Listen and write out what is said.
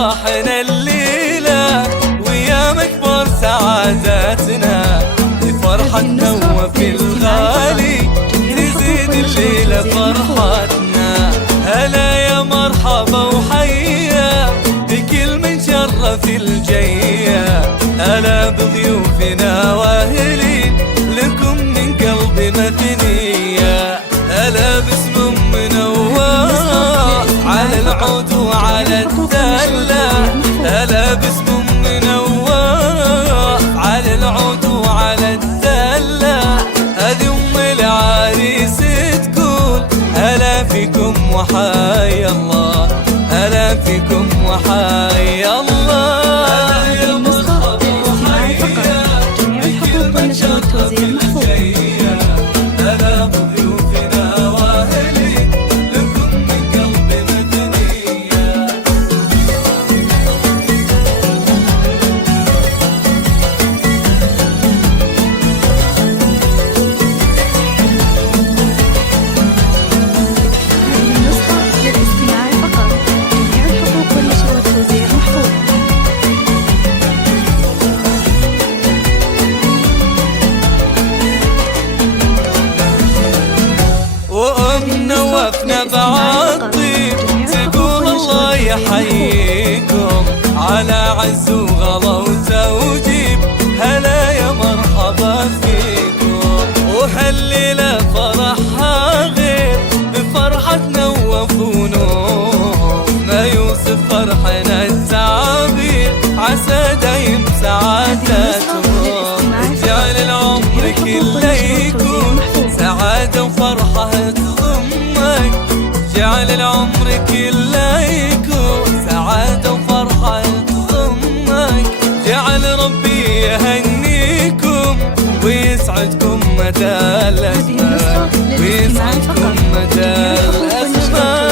أفراحنا الليلة ويا مكبر سعاداتنا، فرحتنا وفي الغالي تزيد الليلة فرحتنا. هلا يا مرحبا وحيا بكل من شرف الجية، هلا بضيوفنا واهلين لكم من قلبي مثنية. هلا باسم منور على العود وعلى الدلة، هلا باسم منور على العود وعلى الدلة. هذه أم العريس تقول هلا فيكم وحيا الله، هلا فيكم وحيا الله. هذه النسخة للاستماع فقط، جميع الحقوق والنشر والتوزيع محفوظة. هلا بضيوفنا واهلين لكم من قلبي مدنية. هذه النسخة للاستماع فقط، جميع الحقوق والنشر والتوزيع محفوظة. وأمنا وفنا بعطيب تقول الله يحييكم على عز وغلا وتوجيب. هلا يا مرحبا فيكم وهالليلة فرحها غير بفرحتنا وفنون، ما يوصف فرحنا التعبير عسى دايم سعادتكم. اجعل العمر كله يكون سعادة وفرحة تضمك، جعل العمر كله يكون سعادة وفرحة تضمك. جعل ربي يهنيكم ويسعدكم مدى الأزمان، ويسعدكم مدى الأزمان.